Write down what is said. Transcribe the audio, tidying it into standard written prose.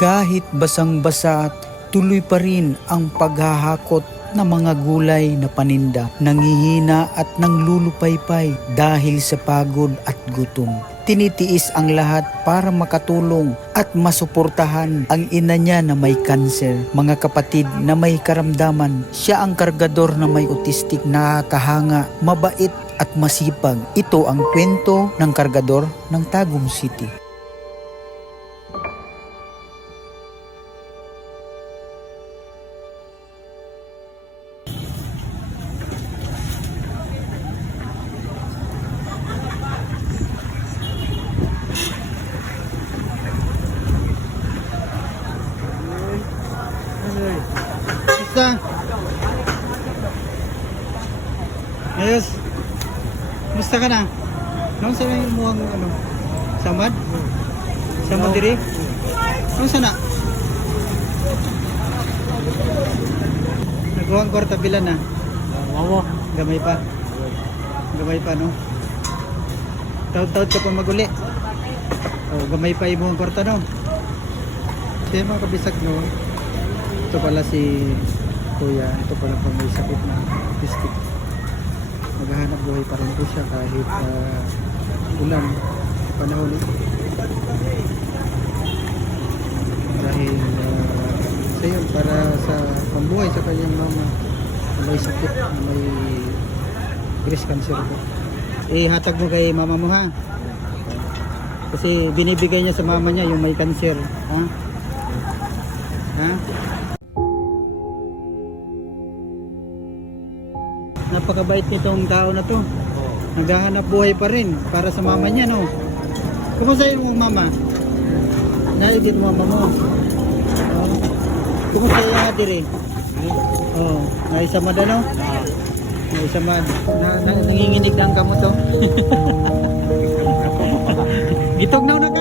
Kahit basang-basa, tuloy pa rin ang paghahakot ng mga gulay na paninda. Nangihina at nanglulupaypay dahil sa pagod at gutom. Tinitiis ang lahat para makatulong at masuportahan ang ina niya na may kanser. Mga kapatid na may karamdaman, siya ang kargador na may autistic, nakakahanga, mabait at masipag. Ito ang kwento ng kargador ng Tagum City. Basta. Ayos. Musta ka na? Nung sa yung muhang ano? Samad? Samad diri? Nung sana? Nagawang kwarta bilan na? Wawa. Gamay pa. Gamay pa no? Taud-taud ka pa maguli. Oh, gamay pa yung kwarta no? Kaya mga kabisag no? Ito pala si Kuya, ito pala pang may sakit na autistic. Maghahanap buhay pa rin po siya kahit ulan panahon dahil sa yun, para sa pambuhay sa kanyang mama na may sakit, na may breast cancer po. Hatag mo kay mama mo ha, kasi binibigay niya sa mama niya yung may cancer ha. Napakabait nitong tao na to. Naghahanap buhay pa rin para sa mama niya no. Kumusta yung mama? Naigit mo mama mo. Oh. Kumusta yung adire? Oh, naisamad ano? Naisamad. Nanginginig lang ka mo to. Gitog na una ka.